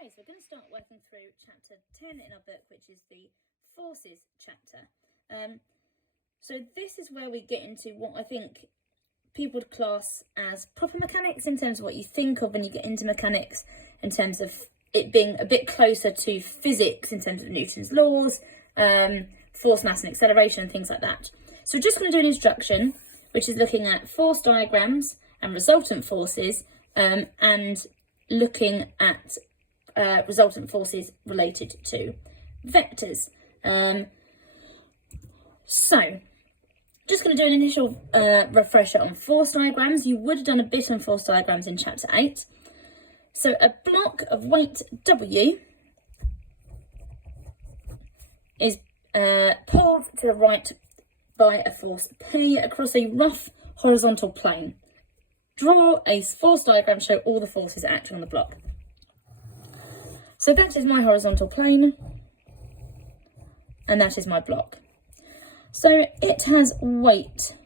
Okay, so we're going to start working through chapter 10 in our book, which is the forces chapter. So this is where we get into what I think people would class as proper mechanics, in terms of what you think of when you get into mechanics, in terms of it being a bit closer to physics in terms of Newton's laws, force, mass and acceleration and things like that. So we're just going to do an introduction, which is looking at force diagrams and resultant forces, and looking at resultant forces related to vectors. So just going to do an initial refresher on force diagrams. You would have done a bit on force diagrams in chapter 8. So a block of weight W is pulled to the right by a force P across a rough horizontal plane. Draw a force diagram, show all the forces acting on the block. So that is my horizontal plane, and that is my block. So it has weight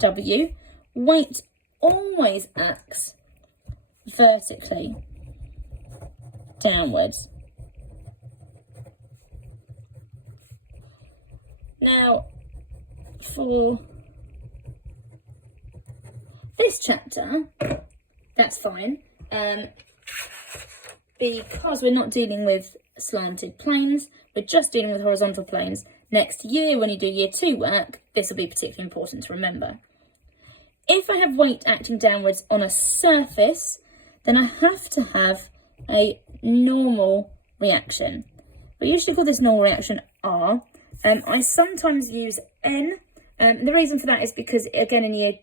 W. Weight always acts vertically downwards. Now, for this chapter, that's fine, because we're not dealing with slanted planes, we're just dealing with horizontal planes. Next year, when you do year 2 work, this will be particularly important to remember. If I have weight acting downwards on a surface, then I have to have a normal reaction. We usually call this normal reaction R. I sometimes use N. The reason for that is because, again, in year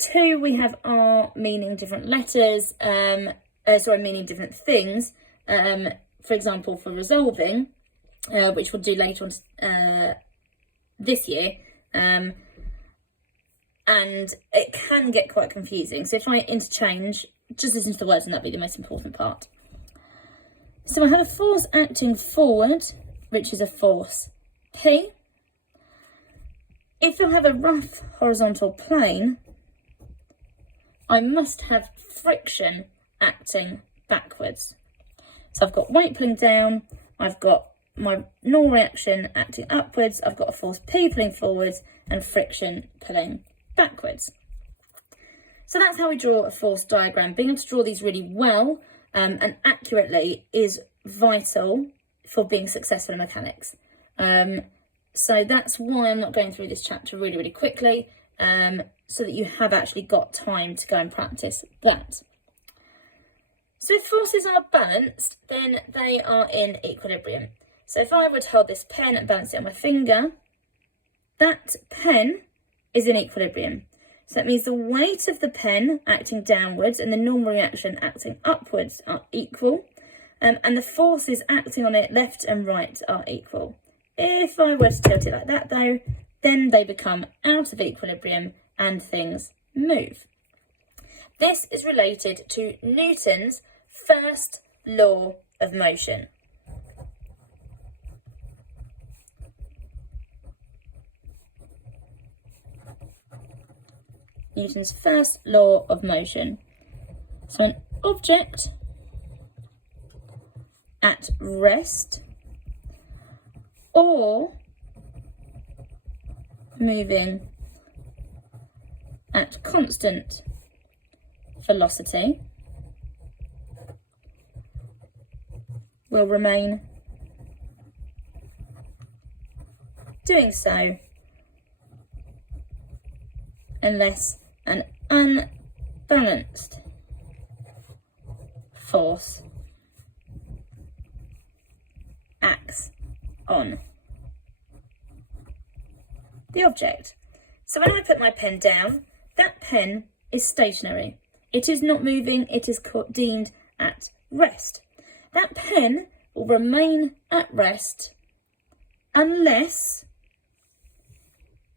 2, we have R meaning different letters, meaning different things. For example, for resolving, which we'll do later on this year, and it can get quite confusing. So if I interchange, just listen to the words and that'll be the most important part. So I have a force acting forward, which is a force P. If I have a rough horizontal plane, I must have friction acting backwards. So I've got weight pulling down, I've got my normal reaction acting upwards, I've got a force P pulling forwards and friction pulling backwards. So that's how we draw a force diagram. Being able to draw these really well and accurately is vital for being successful in mechanics. So that's why I'm not going through this chapter really quickly, so that you have actually got time to go and practice that. So if forces are balanced, then they are in equilibrium. So if I were to hold this pen and balance it on my finger, that pen is in equilibrium. So that means the weight of the pen acting downwards and the normal reaction acting upwards are equal, and the forces acting on it left and right are equal. If I were to tilt it like that though, then they become out of equilibrium and things move. This is related to Newton's first law of motion. Newton's first law of motion. So an object at rest or moving at constant velocity will remain doing so unless an unbalanced force acts on the object. So when I put my pen down, that pen is stationary. It is not moving, it is deemed at rest. That pen will remain at rest unless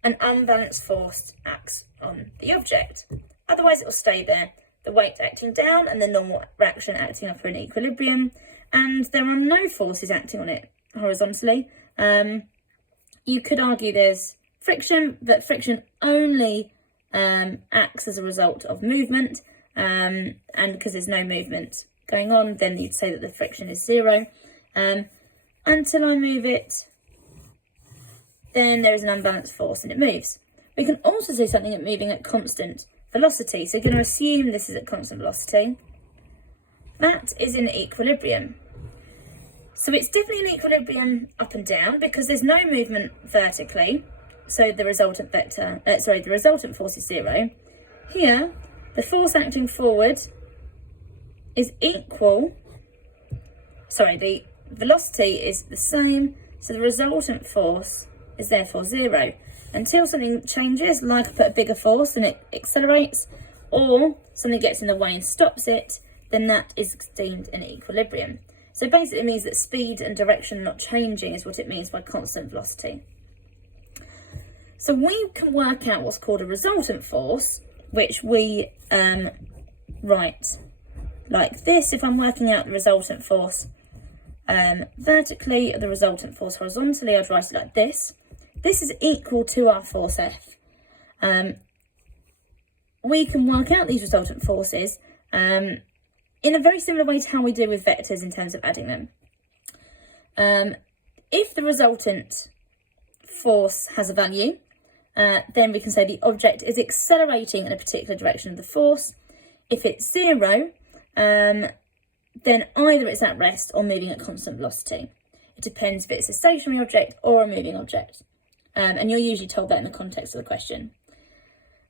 an unbalanced force acts on the object. Otherwise it will stay there, the weight acting down and the normal reaction acting up are in equilibrium, and there are no forces acting on it horizontally. You could argue there's friction, but friction only acts as a result of movement, and because there's no movement, going on, then you'd say that the friction is 0. Until I move it, then there is an unbalanced force and it moves. We can also say something at moving at constant velocity. So you're going to assume this is at constant velocity. That is in equilibrium. So it's definitely in equilibrium up and down because there's no movement vertically. So the resultant the resultant force is 0. Here, the force acting forward is equal. The velocity is the same. So the resultant force is therefore 0. Until something changes, like I put a bigger force and it accelerates, or something gets in the way and stops it, then that is deemed in equilibrium. So basically it means that speed and direction not changing is what it means by constant velocity. So we can work out what's called a resultant force, which we write like this. If I'm working out the resultant force vertically, the resultant force horizontally, I'd write it like this. This is equal to our force F. We can work out these resultant forces in a very similar way to how we do with vectors in terms of adding them. If the resultant force has a value, then we can say the object is accelerating in a particular direction of the force. If it's 0, then either it's at rest or moving at constant velocity. It depends if it's a stationary object or a moving object. And you're usually told that in the context of the question.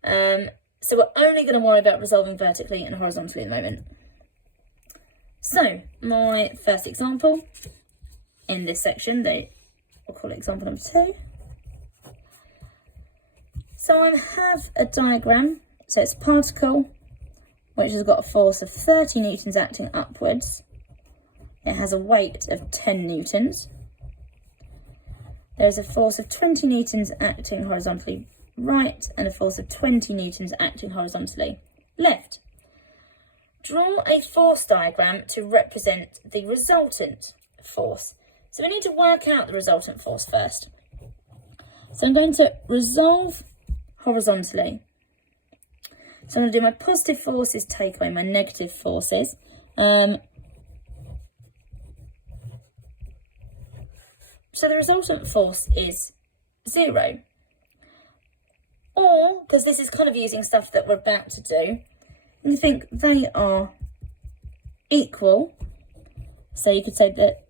So we're only going to worry about resolving vertically and horizontally at the moment. So my first example in this section, we'll call it example number 2. So I have a diagram. So it's a particle which has got a force of 30 newtons acting upwards. It has a weight of 10 newtons. There is a force of 20 newtons acting horizontally right and a force of 20 newtons acting horizontally left. Draw a force diagram to represent the resultant force. So we need to work out the resultant force first. So I'm going to resolve horizontally. So I'm going to do my positive forces take away my negative forces. So the resultant force is 0. Or, because this is kind of using stuff that we're about to do, you think they are equal. So you could say that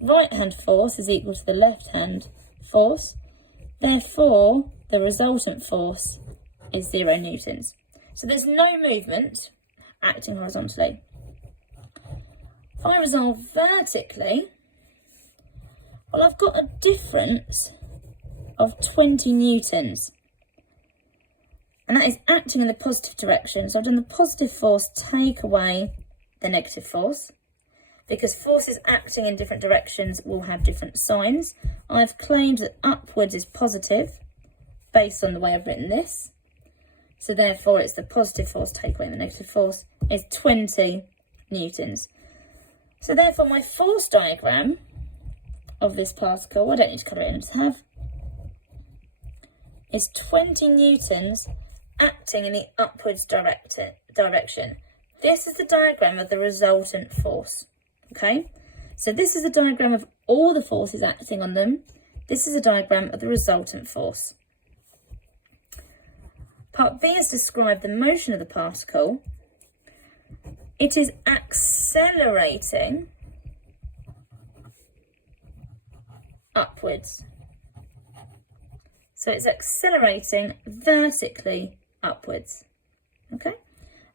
right-hand force is equal to the left-hand force. Therefore, the resultant force is 0 newtons. So there's no movement acting horizontally. If I resolve vertically, well, I've got a difference of 20 newtons. And that is acting in the positive direction. So I've done the positive force take away the negative force. Because forces acting in different directions will have different signs. I've claimed that upwards is positive based on the way I've written this. So therefore it's the positive force take away the negative force is 20 newtons. So therefore my force diagram of this particle, I don't need to colour it in, to have, is 20 newtons acting in the upwards direction. This is the diagram of the resultant force. Okay, so this is a diagram of all the forces acting on them. This is a diagram of the resultant force. Part B has described the motion of the particle. It is accelerating upwards. So it's accelerating vertically upwards. Okay.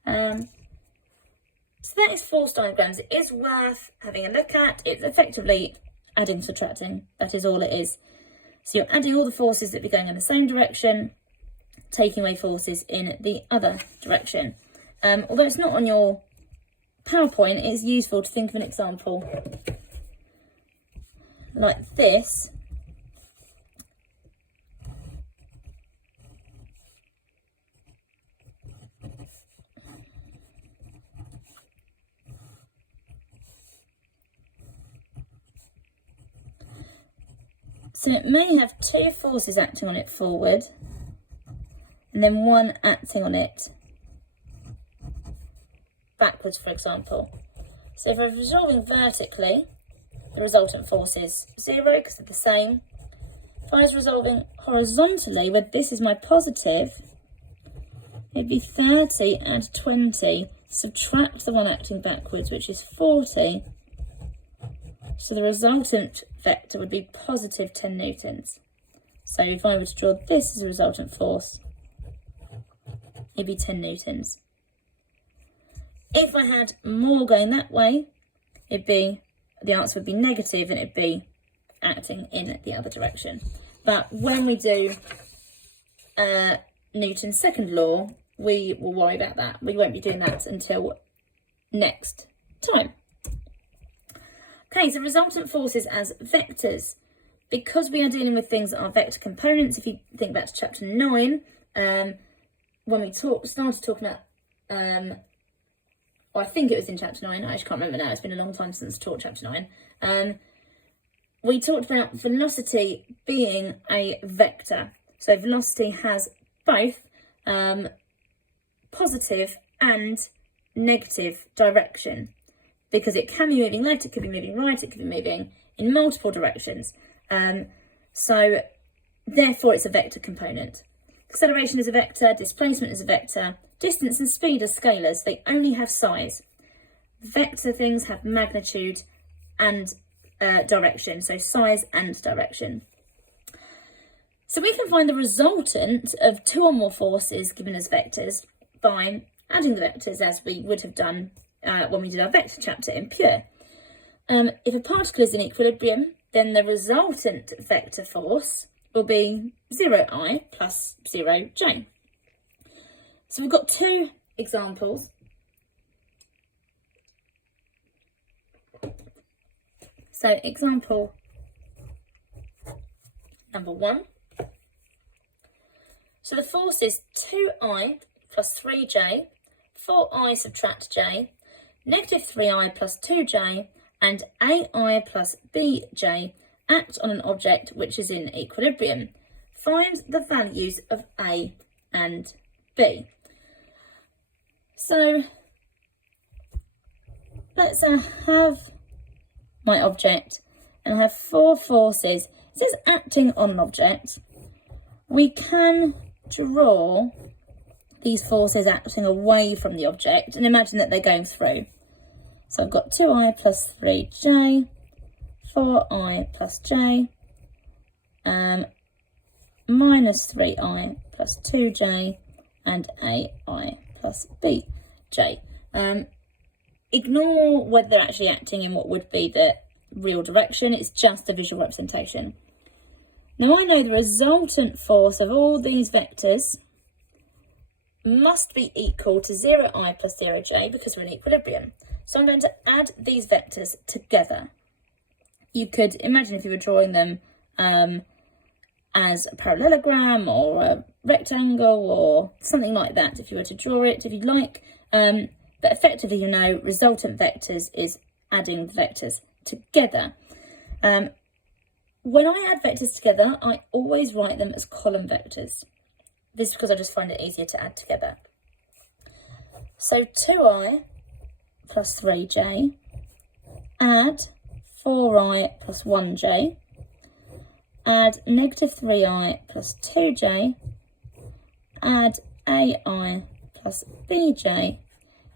So that is force diagrams. It is worth having a look at. It's effectively adding, subtracting. That is all it is. So you're adding all the forces that be going in the same direction, taking away forces in the other direction. Although it's not on your PowerPoint, it's useful to think of an example like this. So it may have two forces acting on it forward, and then one acting on it backwards, for example. So if I'm resolving vertically, the resultant force is 0 because they're the same. If I was resolving horizontally, where this is my positive, it'd be 30 add 20, subtract the one acting backwards, which is 40. So the resultant vector would be positive 10 newtons. So if I were to draw this as a resultant force, it'd be 10 newtons. If I had more going that way, the answer would be negative and it'd be acting in the other direction. But when we do Newton's second law, we will worry about that. We won't be doing that until next time. Okay, so resultant forces as vectors. Because we are dealing with things that are vector components, if you think back to chapter 9, when we started talking about, I think it was in chapter 9, I actually can't remember now, it's been a long time since I taught chapter 9. We talked about velocity being a vector. So velocity has both positive and negative direction, because it can be moving left, it could be moving right, it could be moving in multiple directions. So therefore it's a vector component. Acceleration is a vector, displacement is a vector, distance and speed are scalars, they only have size. Vector things have magnitude and direction, so size and direction. So we can find the resultant of two or more forces given as vectors by adding the vectors as we would have done when we did our vector chapter in Pure. If a particle is in equilibrium, then the resultant vector force will be 0I plus 0J. So we've got two examples. So example number 1. So the force is 2I plus 3J, 4I subtract J, negative 3I plus 2J, and AI plus BJ act on an object which is in equilibrium. Find the values of A and B. So let's have my object and have four forces. It says acting on an object. We can draw these forces acting away from the object and imagine that they're going through. So I've got 2I plus 3J, 4I plus J, minus 3I plus 2J, and AI plus BJ. Ignore whether they're actually acting in what would be the real direction, it's just a visual representation. Now I know the resultant force of all these vectors must be equal to 0I plus 0J because we're in equilibrium. So I'm going to add these vectors together. You could imagine if you were drawing them as a parallelogram or a rectangle or something like that, if you were to draw it, if you'd like. But effectively, you know, resultant vectors is adding the vectors together. When I add vectors together, I always write them as column vectors. This is because I just find it easier to add together. So 2I plus 3J, add 4I plus 1J, add negative 3I plus 2J, add AI plus BJ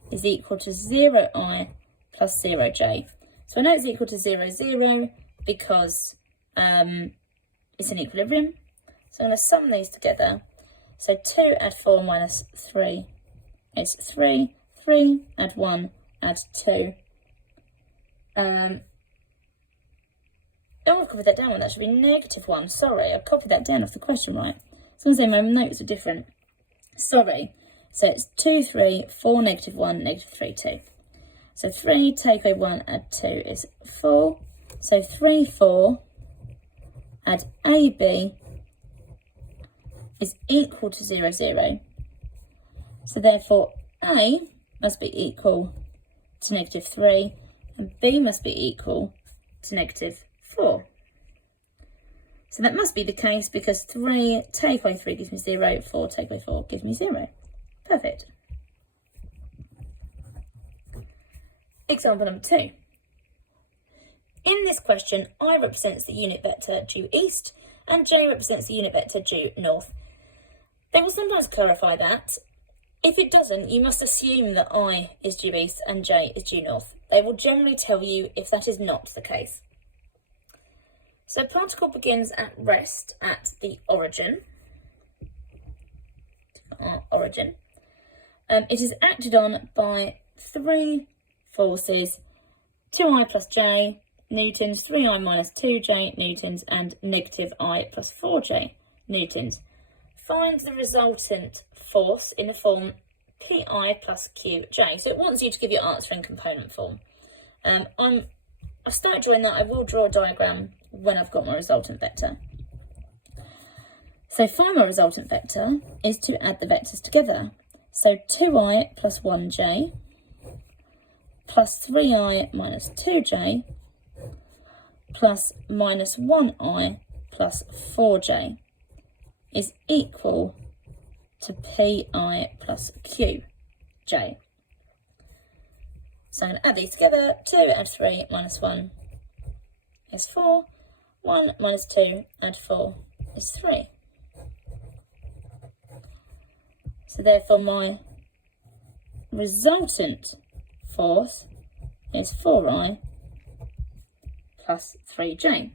is equal to 0I plus 0J. So I know it's equal to 0, 0 because it's in equilibrium. So I'm going to sum these together. So 2 add 4 minus 3 is 3, 3 add 1 add 2. Oh, I've copied that down, that should be negative 1. Sorry, I've copied that down off the question, right? So I'm saying my notes are different. Sorry. So it's 2, 3, 4, negative 1, negative 3, 2. So 3, take away 1, add 2 is 4. So 3, 4, add AB is equal to 0, 0. So therefore A must be equal to negative 3 and B must be equal to negative 4. So that must be the case because 3 take away 3 gives me 0, 4 take away 4 gives me 0. Perfect. Example number 2. In this question, I represents the unit vector due east and j represents the unit vector due north. They will sometimes clarify that. If it doesn't, you must assume that I is due east and j is due north. They will generally tell you if that is not the case. So particle begins at rest at the origin. Our origin. It is acted on by 3 forces, 2I plus j newtons, 3I minus 2j newtons, and negative I plus 4j newtons. Find the resultant force in the form Pi plus Qj. So it wants you to give your answer in component form. I started drawing that. I will draw a diagram when I've got my resultant vector. So find my resultant vector is to add the vectors together. So 2I plus 1j plus 3I minus 2j plus minus 1I plus 4j is equal to Pi plus Qj. So I'm going to add these together. 2 add 3 minus 1 is 4. 1 minus 2 add 4 is 3. So therefore my resultant force is 4I plus 3j.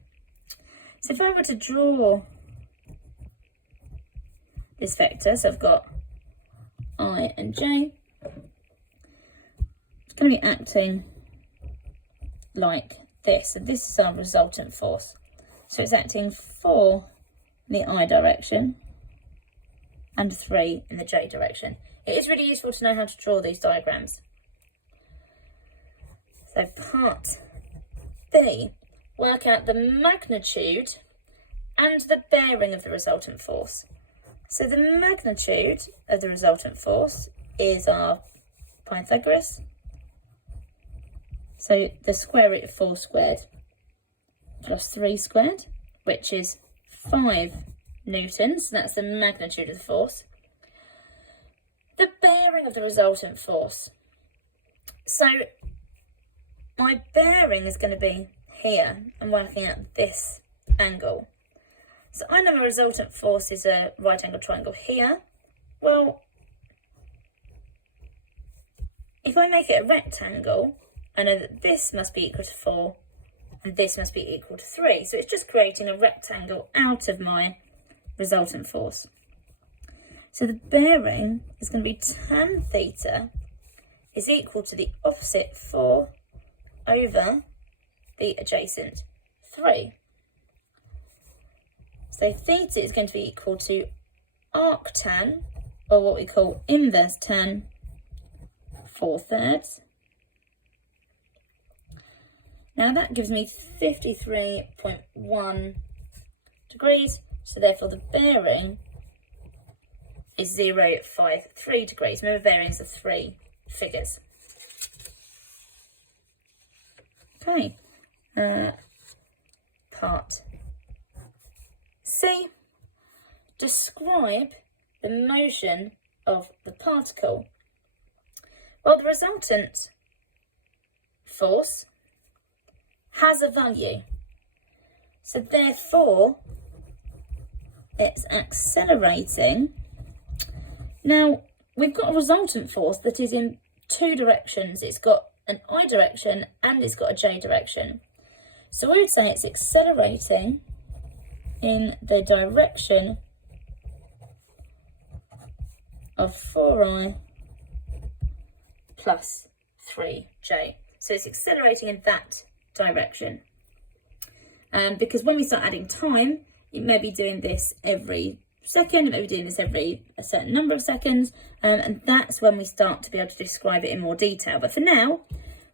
So if I were to draw this vector, so I've got I and j, it's going to be acting like this. So this is our resultant force. So it's acting 4 in the I direction and 3 in the j direction. It is really useful to know how to draw these diagrams. So part B, work out the magnitude and the bearing of the resultant force. So the magnitude of the resultant force is our Pythagoras. So the square root of 4 squared plus 3 squared, which is 5 newtons. That's the magnitude of the force. The bearing of the resultant force. So my bearing is going to be here. I'm working out this angle. So I know my resultant force is a right angle triangle here. Well, if I make it a rectangle, I know that this must be equal to 4 and this must be equal to 3. So it's just creating a rectangle out of my resultant force. So the bearing is going to be tan theta is equal to the opposite 4 over the adjacent 3. So theta is going to be equal to arctan, or what we call inverse tan, 4/3. Now that gives me 53.1 degrees, so therefore the bearing is 0.53 degrees. Remember, bearings are 3 figures. Okay, part C, describe the motion of the particle. Well, the resultant force has a value, so therefore it's accelerating. Now, we've got a resultant force that is in 2 directions. It's got an I direction and it's got a j direction. So we would say it's accelerating in the direction of 4I plus 3j. So it's accelerating in that direction. Because when we start adding time, it may be doing this every second, it may be doing this every a certain number of seconds, and that's when we start to be able to describe it in more detail. But for now,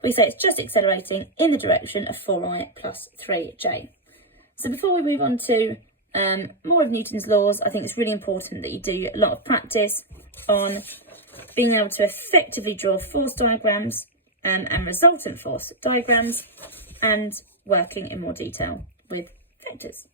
we say it's just accelerating in the direction of 4I plus 3j. So before we move on to more of Newton's laws, I think it's really important that you do a lot of practice on being able to effectively draw force diagrams and resultant force diagrams, and working in more detail with vectors.